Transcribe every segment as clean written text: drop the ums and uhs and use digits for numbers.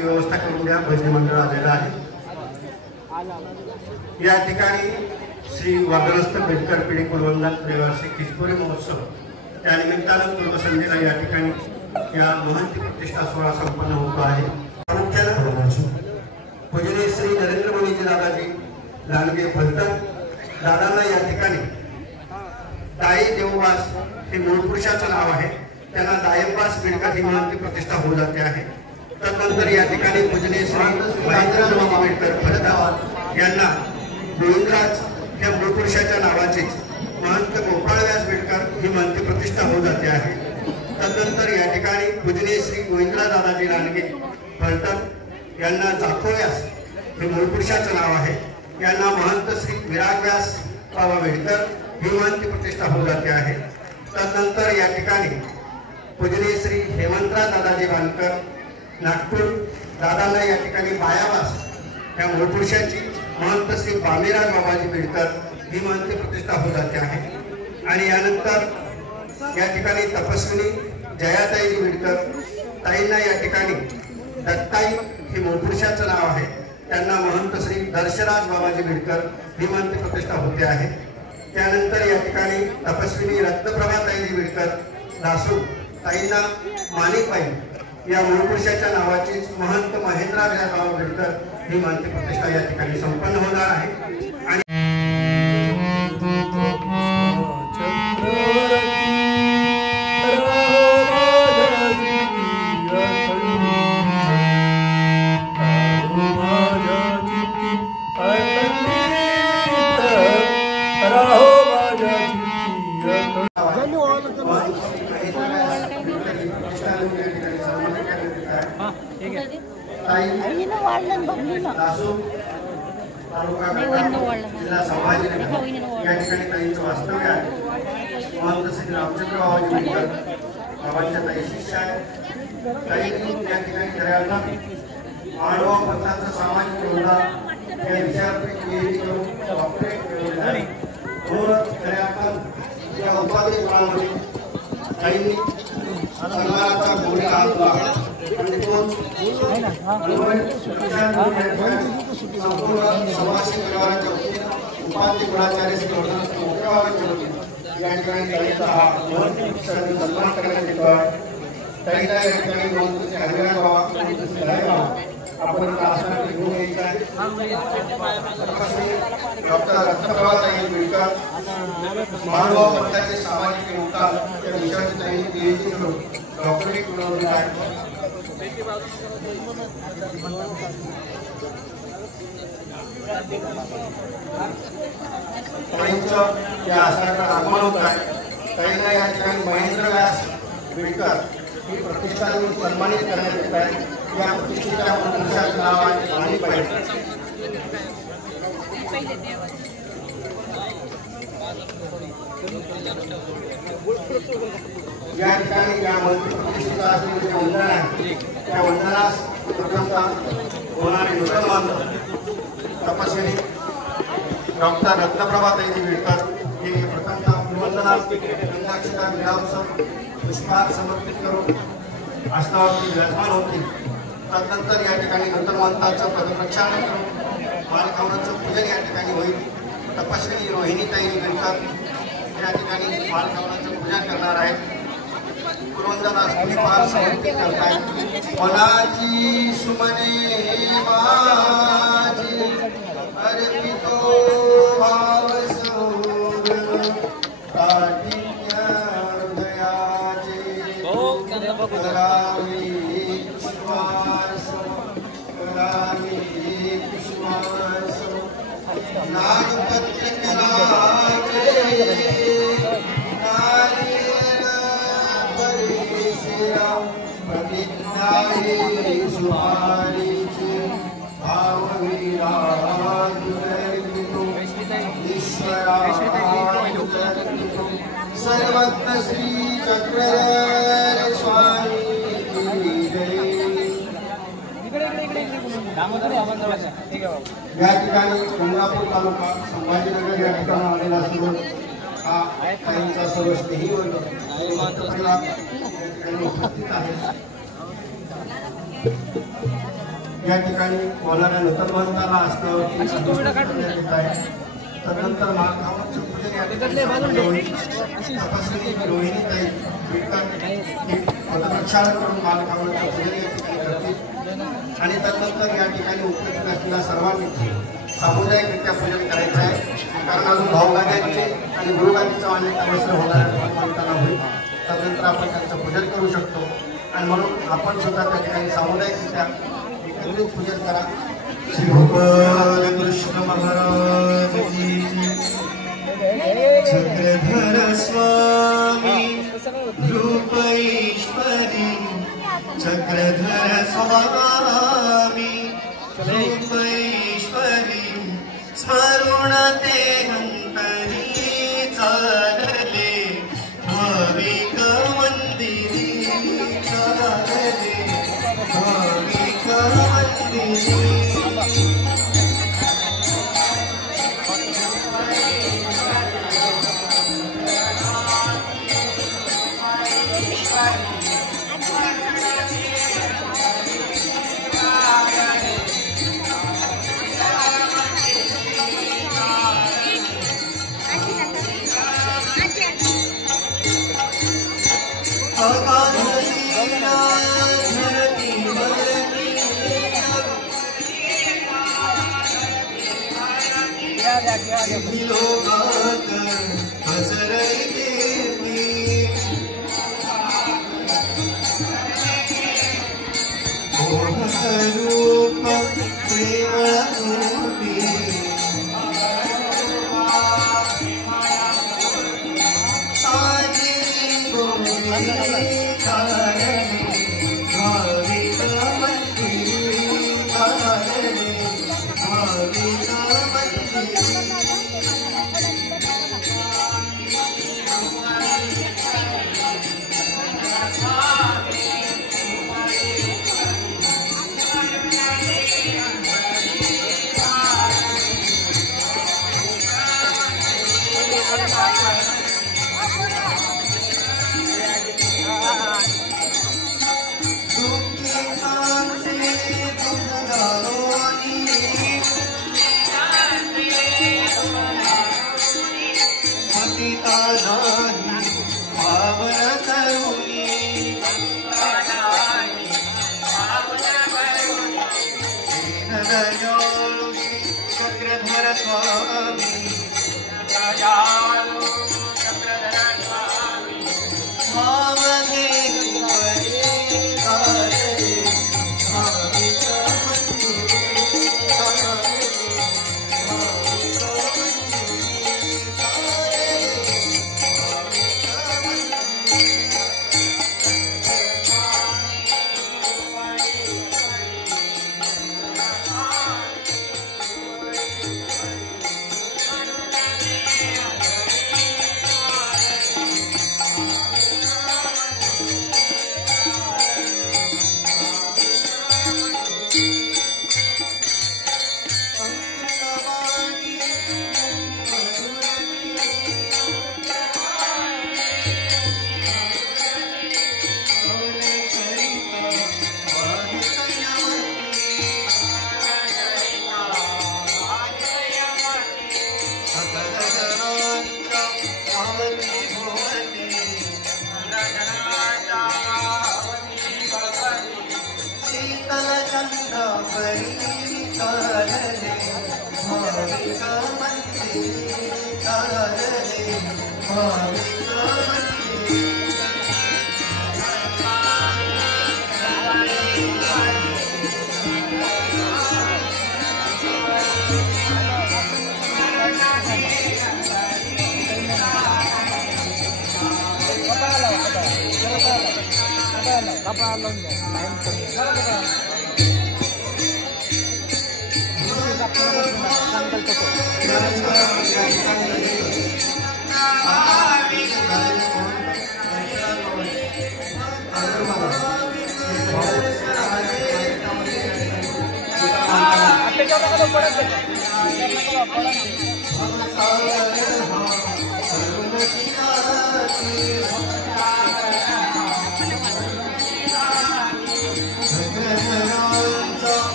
याची व्यवस्था करून द्या। भजनी मंडळ आलेलं आहे। या ठिकाणी श्री वागणस्थ बेडकर पिढी कुलवंदन त्रैवार्षिक किशोरी महोत्सव या निमित्तानं पूर्वसंध्येला या ठिकाणी या महंती प्रतिष्ठा सोहळा संपन्न होतो आहे। पूजनीय श्री नरेंद्र मोदीजी दादाजी लांडगे फलटण दादांना या ठिकाणी दाई देववास हे मूळ पुरुषाचं नाव आहे, त्यांना दायमवास बेडकर ही महंती प्रतिष्ठा होऊ जाते आहे। तदनंतर या ठिकाणी पूजनीय श्री महेंद्र बेडकर फलटण यांना गोविंदराज या मूळ पुरुषाच्या नावाचीच महंत गोपाळ व्यास बेडकर ही महंती प्रतिष्ठा होऊ जाते आहे। तदनंतर या ठिकाणी पूजनीय श्री गोविंदराज दादाजी लांडगे फलटण यांना जाखो व्यास हे मूळ पुरुषाचं नाव आहे, यांना महंत श्री विराग व्यास बाबा बेडकर ही महंती प्रतिष्ठा होऊ जाते आहे। तदनंतर या ठिकाणी पूजनीय श्री हेमंतराज दादाजी वानकर नागपूर दादांना या ठिकाणी बायावास या मूळ पुरुषाची महंत श्री बामीराज बाबाजी बेडकर ही महंती प्रतिष्ठा होऊ जाते आहे। आणि यानंतर या ठिकाणी तपस्विनी जयाताईजी बेडकर ताईंना या ठिकाणी दत्ताई हे मूळ पुरुषाचं नाव आहे, त्यांना महंत श्री दर्शराज बाबाजी बेडकर ही महंती प्रतिष्ठा होते आहे। त्यानंतर या ठिकाणी तपस्विनी रत्नप्रभाताईजी बेडकर दासू ताईंना माणिकबाई या मूळ पुरुषाच्या नावाचीच महंत महेंद्रराज बाबा बेडकर ही महंती प्रतिष्ठा या ठिकाणी संपन्न होणार आहे। आणि डॉक्टर रत्नप्रभाताई बेडकर मानव पंथाचे सामाजिक योगदान या विषयाची त्यांनी पीएचडी करून डॉक्टरेट मिळवली आहे। या आसनाकडे आगमन होत आहे। ताईंना या ठिकाणी महेंद्र व्यास बेडकर ही प्रतिष्ठा देऊन सन्मानित करण्यात येत आहे। या प्रतिष्ठेच्या पुरुषाचे नाव आहे माणिकबाई। या ठिकाणी या मंत्री प्रतिष्ठेचा असलेले जे वंदन आहे त्या वंदनास प्रथमतः होणारे नूतन तपस्विनी डॉक्टर रत्नप्रभाताईजी बेडकर हे प्रथमतः वंदनास गंगाक्षता विरावसम पुष्पात समर्पित करून आसनावरती विराजमान होतील। तदनंतर या ठिकाणी नूतनवंतांचं पदप्रक्षालन करून बालकावराचं पूजन या ठिकाणी होईल। तपस्विनी रोहिणीताई बेडकर या ठिकाणी बालकावराचं पूजन करणार आहेत। पुरवंदनास पुष्पात समर्पित करतायत। मनाची सुमने माझी अर्पितो भाव सोड काठिण्य हृदयाचे करावे पुष्पास करावे पुष्पास नागपत्र करावे नारियल परिसेवा प्रतिज्ञाये सुहारीचे भाववीरा दुर्गितो ईश्वरादुर्गितो सर्वत्र श्री चक्रधर स्वामी या ठिकाणी कोल्हापूर तालुका संभाजीनगर या ठिकाणी आलेला असून हा ताईंचा सर्व स्नेही वर्ग उपस्थित आहे। या ठिकाणी होणाऱ्या नतमस्तकाला असतं तदनंतर महाकामाचं पूजन या ठिकाणी रोहिणीताई प्रक्षालन करून महाकामाचं पूजन या ठिकाणी करतील आणि तदनंतर या ठिकाणी उपस्थित असलेल्या सर्वांनी सामुदायिकरित्या पूजन करायचं आहे कारण अजून भाऊगाद्यांचे आणि गुरुगादीचं अनेक अवसर होणाऱ्या होईल तदनंतर आपण त्यांचं पूजन करू शकतो आणि म्हणून आपण सुद्धा त्या ठिकाणी सामुदायिकरित्या एकत्रित पूजन करा. श्री गोपाल कृष्ण महाराज की चक्रधर स्वामी रूप ईश्वरी चक्रधर स्वामी रूप ईश्वरी स्मरुण ते हंतरी चालले भाविक मंदिरी चालले भाविक मंदिरी.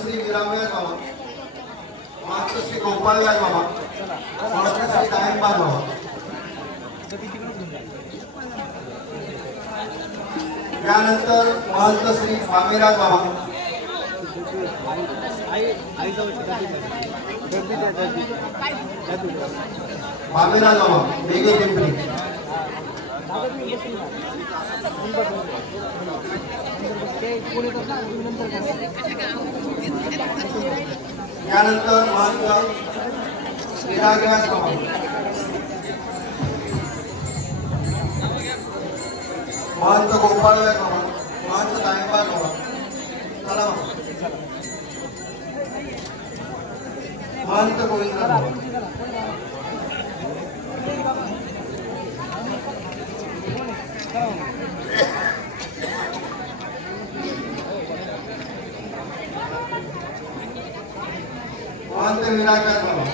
श्री विरामया बाबा, श्री गोपाळव्या बाबा, श्री दायंबा बाबा, त्यानंतर महंत श्री स्वामीराज बाबा, स्वामीराज बाबा वेगे पिंपरी, त्यानंतर महंत विरागराज बाबा, महंत गोपाळव्या बाबा, महंत दायंबा बाबा, चला महंत गोविंद बाबा, महंत विरागराज बाबा,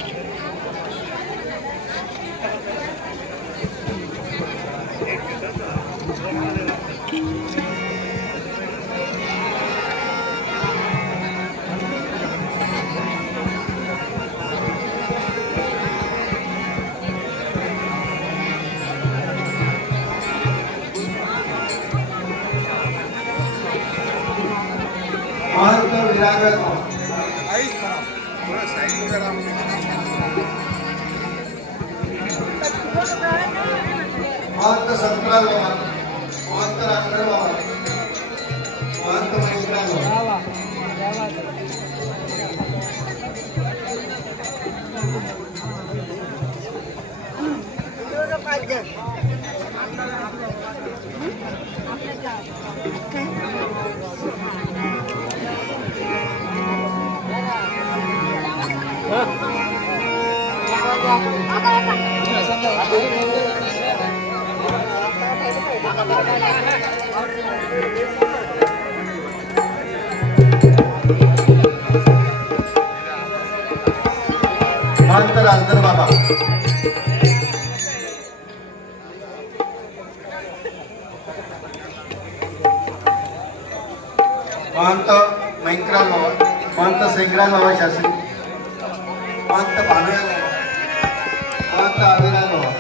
महंत विरागराज बाबा, महंत संतराज बाबा, महंत रामगढ़ बाबा, महंत महेशराज बाबा, महंत राजधर बाबा, महंत मयंकराज बाबा, महंत सेंगराज बाबा शास्त्री, महंत भानुया बाबा, महंत अभिराज बाबा,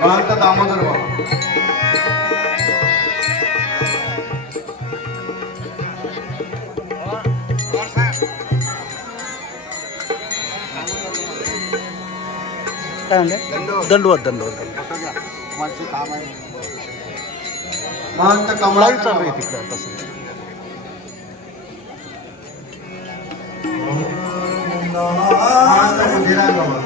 महंत दामोदर बाबा, दंडवत महंत कमला चालू आहे तिकडे तसं महंत मुधिराज बाबा,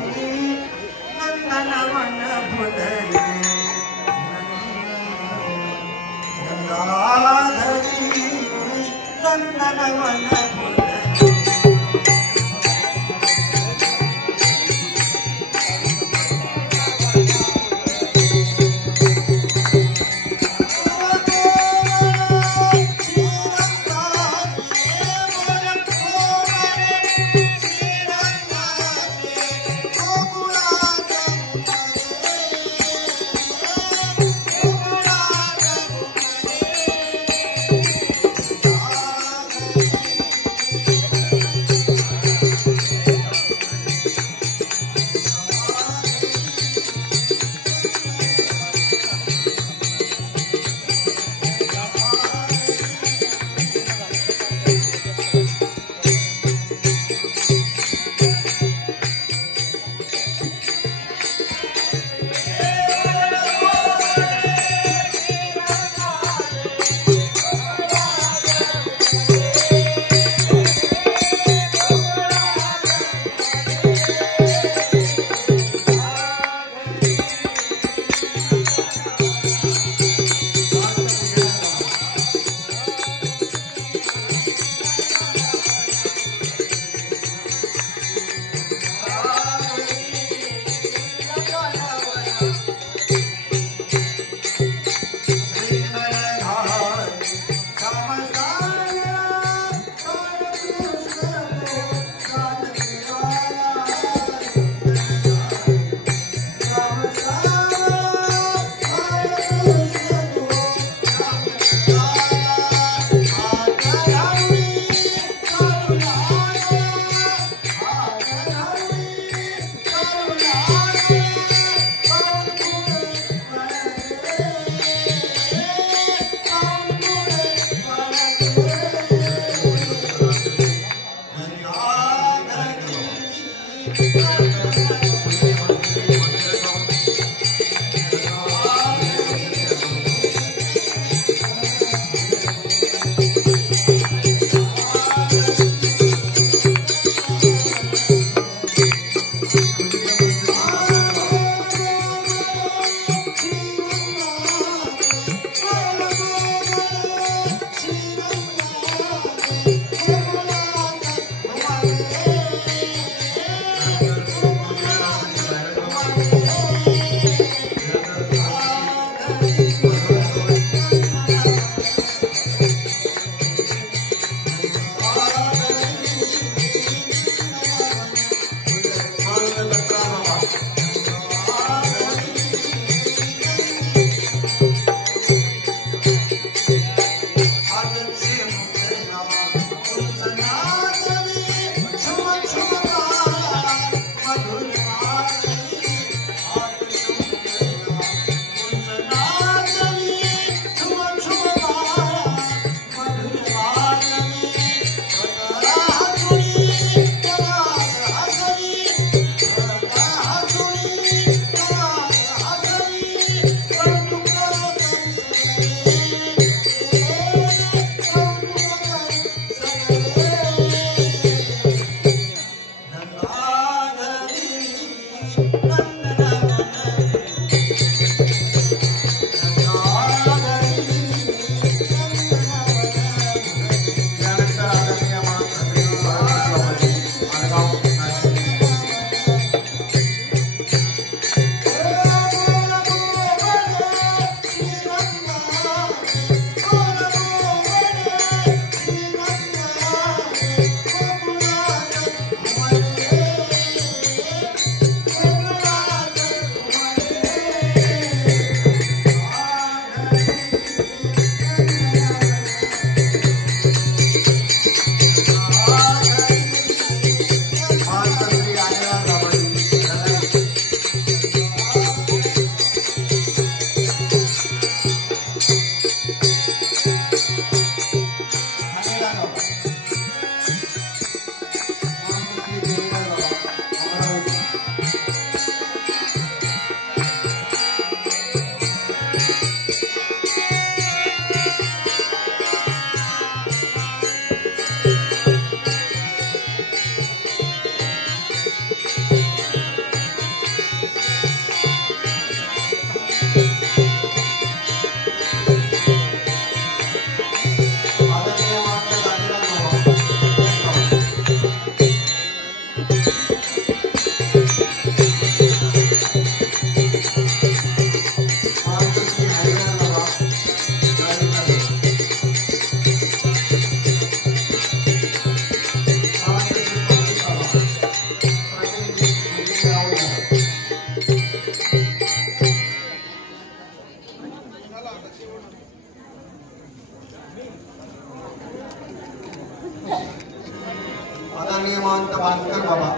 महंत भानकर बाबा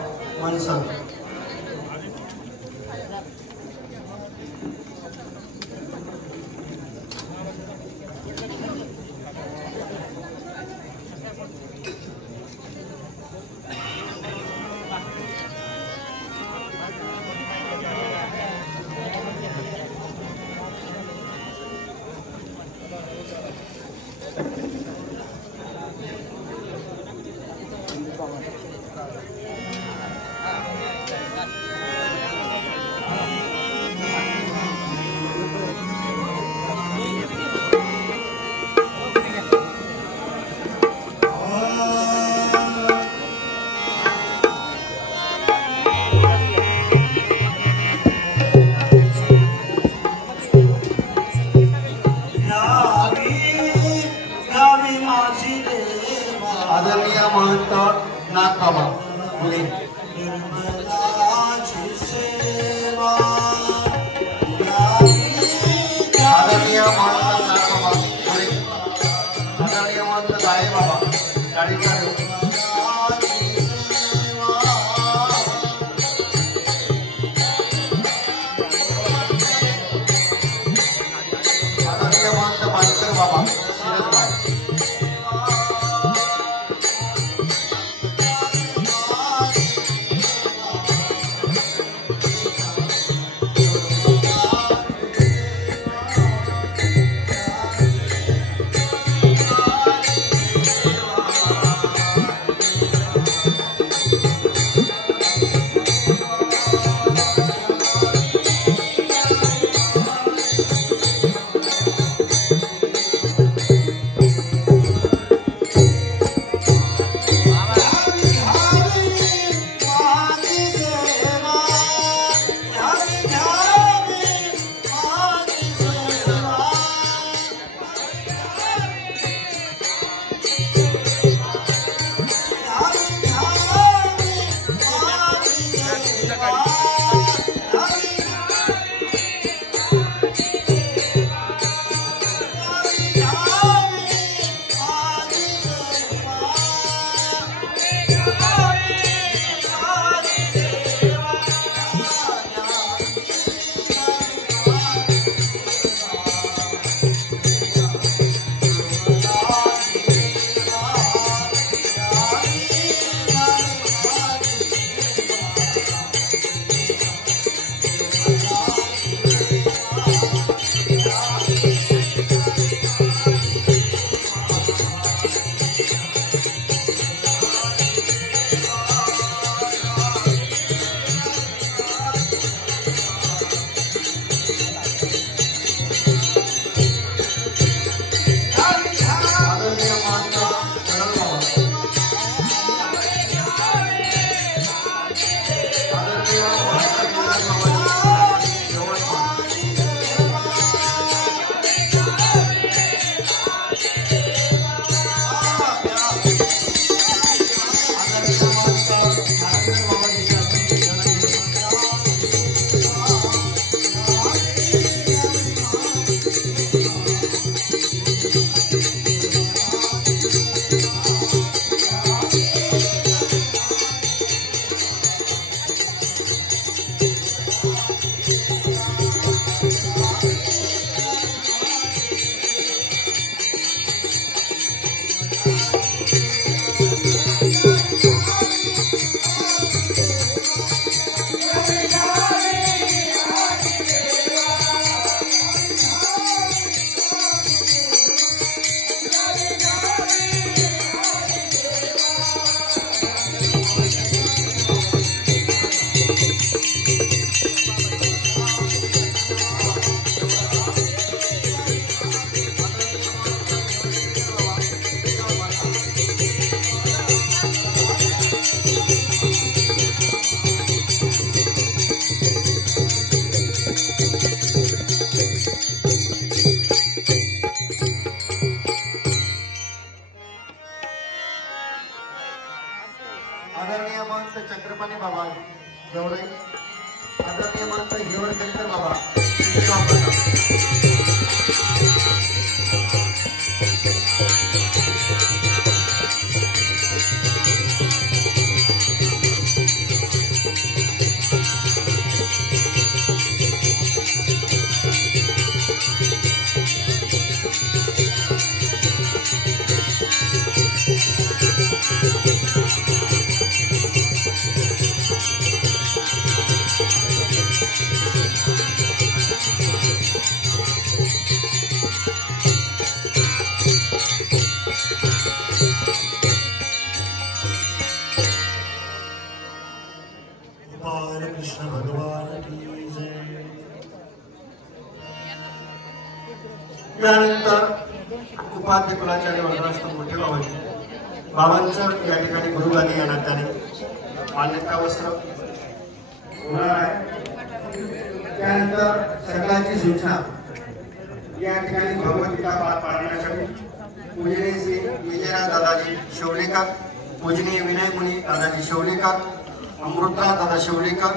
मनसर। आदरणीय महंत नाथ बाबा पुणे। आदरणीय महंत नाथ बाबा पुणे। आदरणीय महंत दाये बाबा गाडीचा आदरणीय महंत भानकर बाबा शिरसगाव। आदरणीय महंत चक्रपाणी बाबा गौरई, आदरणीय महंत हिवरकर बाबा कृष्ण भगवान की जय। त्यानंतर उपाध्य कुलाचार्य वर्धनाश्रम मोठे बाबांचं या ठिकाणी गुरुगादी या नात्याने मान्यता वस्त्र होणार आहे। त्यानंतर सगळ्यांची सूचना या ठिकाणी भगवद्गीता पाठ पाडण्यासाठी पूजनीय श्री विजयराज दादाजी शेवलेकर, पूजनीय विनय मुनी दादाजी शेवलेकर, अमृता दादा शेवलेकर,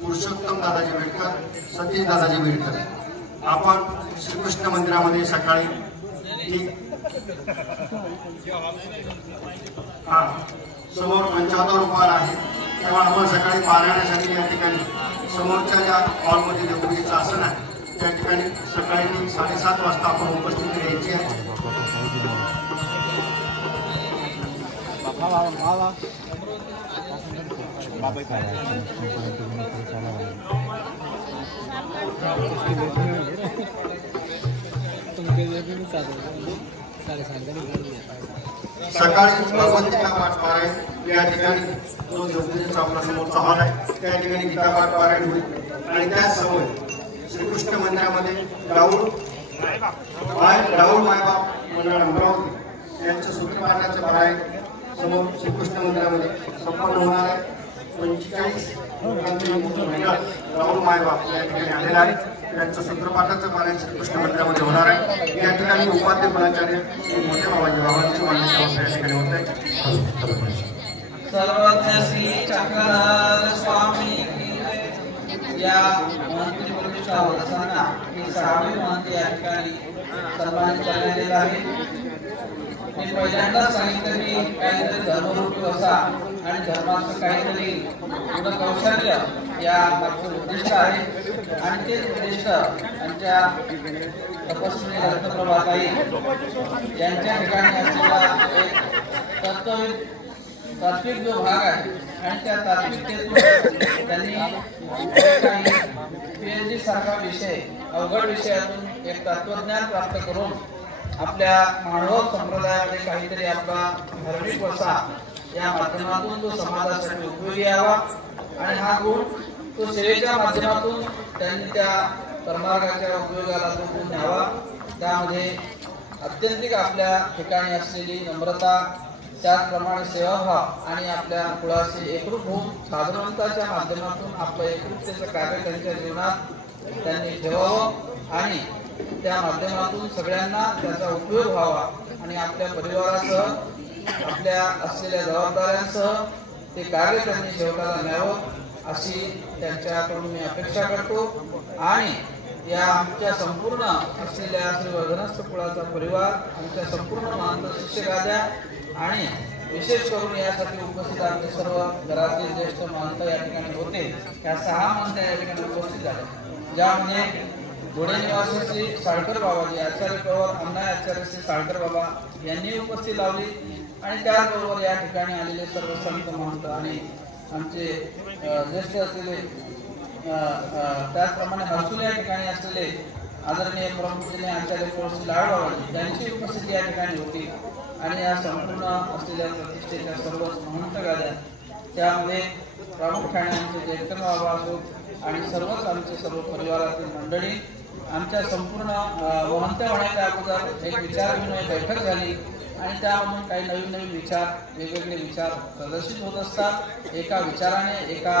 पुरुषोत्तम दादाजी बेडकर, सतीश दादाजी बेडकर आपण श्रीकृष्ण मंदिरामध्ये सकाळी समोर 75 रुपयाला आहे। तेव्हा आपण सकाळी पारायणासाठी या ठिकाणी समोरच्या ज्या हॉलमध्ये देवपूजेचं आसन आहे त्या ठिकाणी सकाळी 7:30 वाजता आपण उपस्थिती द्यायची आहे। सकाळी भगवद्गीता पाठ पारायण या ठिकाणी जो देवपूजेचा आपला समोरचा हॉल आहे त्या ठिकाणी गीता पाठ पारायण होईल आणि त्यासमोर श्रीकृष्ण मंदिरामध्ये राहुल मायबाप मंडळ अमरावती यांच्या सूत्रपाठाचे पारायण समोर श्रीकृष्ण मंदिरामध्ये संपन्न होणार आहे। 45 मंडळ राहुल मायबाप या ठिकाणी आलेले आहेत। त्यांचं सूत्रपाठाचं पारायण श्रीकृष्ण मंदिरामध्ये होणार आहे। या ठिकाणी उपाध्य कुलाचार्य श्री मोठे बाबाजी बाबांची मान्यता वस्त्र या ठिकाणी होत आहे। सर्वज्ञ श्री चक्रधर स्वामी या महंती प्रतिष्ठा होत असताना ही 6वी महंती या ठिकाणी सन्मानित करण्यात येत आहे। मी पहिल्यांदा सांगितलं की काहीतरी धर्मरूपी असा आणि धर्माचं काहीतरी गुणकौशल्य या मागचं उद्दिष्ट आहे आणि तेच उद्दिष्ट आमच्या तपस्वी रत्नप्रभाताई यांच्या ठिकाणी असलेला एक तात्विक जो भाग आहे आणि त्या तात्विकतेतून त्यांनी PhD सारखा विषय अवघड विषयातून एक तत्वज्ञान प्राप्त करून आपल्या मानव संप्रदायामध्ये काहीतरी आपला धार्मिक वसा या माध्यमातून तो समाजासाठी उपयोगी यावा आणि हा गुण तो सेवेच्या माध्यमातून त्यांनी त्या परमार्गाच्या उपयोगाला तो गुण न्यावा। त्यामध्ये अत्यंतिक आपल्या ठिकाणी असलेली नम्रता, त्याचप्रमाणे सेवाभाव आणि आपल्या कुळाशी एकरूप होऊन साधारणताच्या माध्यमातून आपलं एकरूपतेचं कार्य त्यांच्या जीवनात त्यांनी ठेवावं आणि त्या माध्यमातून सगळ्यांना त्याचा उपयोग व्हावा आणि आपल्या परिवारासह आपल्या असलेल्या जबाबदाऱ्यांसह ते कार्य त्यांनी शेवटाला न्यावं अशी त्यांच्याकडून मी अपेक्षा करतो। आणि या आमच्या संपूर्ण असलेल्या श्री वर्धनस्थ कुळाचा परिवार, आमच्या संपूर्ण महंत शिष्यगाद्या आणि विशेष करून यासाठी उपस्थित आमचे सर्व घरातील ज्येष्ठ महंत या ठिकाणी होते। या 6 महंत या ठिकाणी उपस्थित झाले, ज्यामध्ये घोडे निवासी श्री साळकर बाबाजी, आचार्य प्रवर अण्णा आचार्य श्री साळकर बाबा यांनी उपस्थित लावली आणि त्याचबरोबर या ठिकाणी आलेले सर्व संत महंत आणि आमचे ज्येष्ठ असलेले त्याचप्रमाणे हर्सुल या ठिकाणी असलेले आदरणीय परमपूजनीय आचार्य प्रवर श्री लाड बाबाजी यांची उपस्थिती या ठिकाणी होती आणि या संपूर्ण असलेल्या प्रतिष्ठेच्या सर्व महंत गाद्या, त्यामध्ये प्रामुख्याने आमचे जयकर बाबा असोत आणि सर्वच आमचे सर्व परिवारातील मंडळी, आमच्या संपूर्ण महंत होण्याच्या अगोदर एक विचार विनिमय बैठक झाली आणि त्यामधून काही नवीन नवीन विचार, वेगवेगळे विचार प्रदर्शित होत असतात। एका विचाराने, एका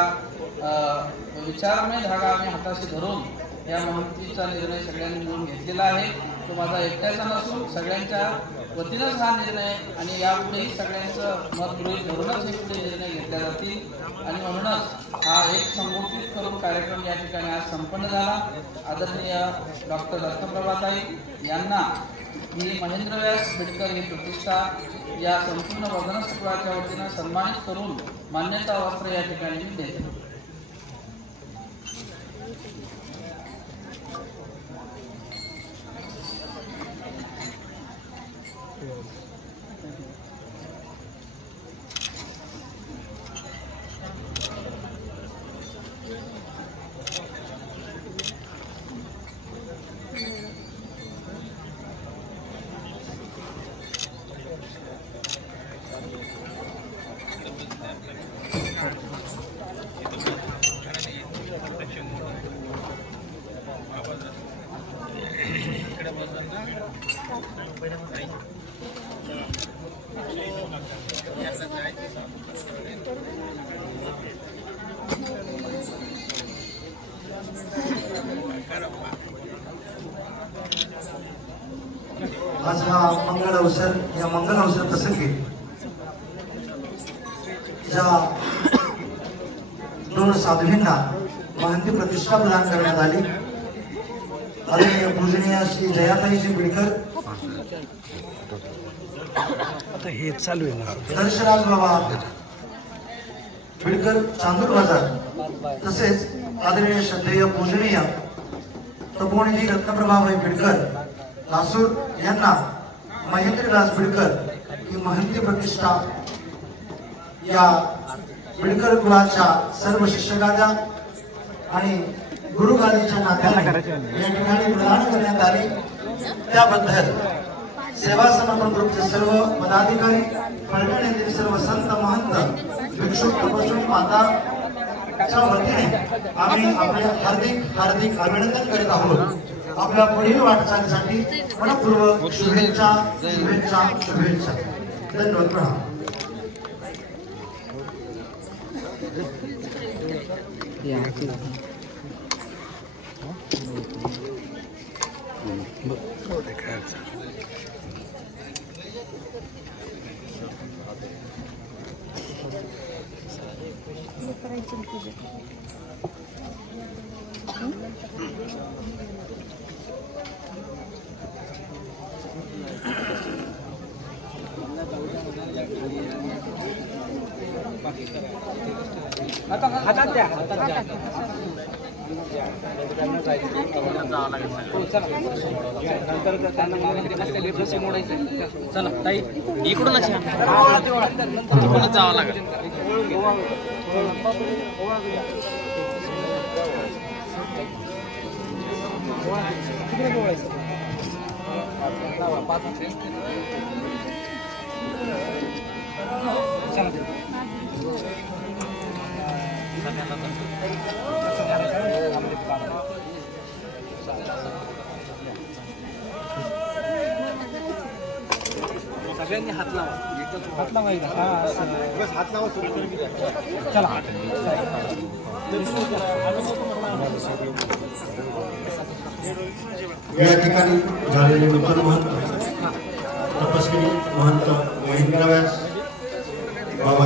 विचाराने धागा आम्ही हाताशी धरून या महंतीचा निर्णय सगळ्यांनी मिळून घेतलेला आहे। तो माझा एकट्याचा नसून सगळ्यांच्या वतीनंच हा निर्णय आणि यापुढेही सगळ्यांचं मत गृहीत धरूनच हे पुढे निर्णय घेतले जातील आणि म्हणूनच हा एक संघटित करून कार्यक्रम या ठिकाणी आज संपन्न झाला। आदरणीय डॉक्टर रत्नप्रभाताई यांना ही महेंद्र व्यास बेडकर ही प्रतिष्ठा या संपूर्ण वर्धनस्थ कुळाच्या वतीनं सन्मानित करून मान्यता वस्त्र या ठिकाणी देते। आज हा मंगल अवसर, या मंगल अवसर प्रसंगी ज्या दोन साधूंना महंती प्रतिष्ठा प्रदान करण्यात आली, आदरणीय पूजनीय श्री जयाताईजी बिडकर, आता हे चालू आहे ना, दर्शराज बाबा बिडकर चांदूर बाजार, तसेच आदरणीय श्रद्धेय पूजनीय तपोवणजी रत्नप्रभाबाई बिडकर लासूर यांना महेंद्रराज बिडकर ही महंती प्रतिष्ठा या बिडकर कुळाच्या सर्व शिष्यगाद्या आणि गुरुगादीच्या नात्याने या ठिकाणी प्रदान करण्यात आली। त्याबद्दल सेवा समर्पण ग्रुपचे सर्व पदाधिकारी, फलटण येथील सर्व संत महंत, भिक्षुक, तपस्वी माताच्या वतीने आम्ही आपले हार्दिक हार्दिक अभिनंदन करीत आहोत। आपल्या पुढील वाटचालीसाठी मनपूर्वक शुभेच्छा शुभेच्छा शुभेच्छा। धन्यवाद। प्रणाम। हातात द्या। चला ताई इकडूनच इकडूनच जावं लागेल। सगळ्यांनी हात लावा, हात लावायचा। हात लावा सुरू करून चला। या ठिकाणी झालेले नूतन महंत, तपस्वी महंत महेंद्र व्यास बाबा